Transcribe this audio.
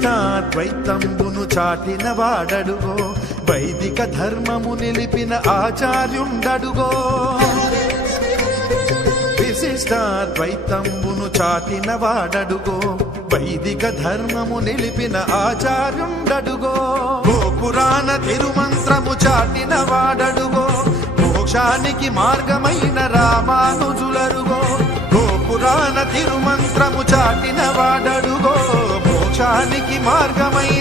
విశిష్టాద్వైతంబును చాటిన వాడడుగో వైదిక ధర్మము నిలిపిన ఆచార్యుండడుగో విశిష్టాద్వైతంబును చాటిన వాడడుగో వైదిక ధర్మము నిలిపిన ఆచార్యుండడుగో పురాణ తిరుమంత్రము చాటిన వాడడుగో మోక్షానికి మార్గమైన రామానుజులరుగో పురాణ తిరుమంత్రము చాటిన వాడడుగో మోక్షానికి మార్గమైన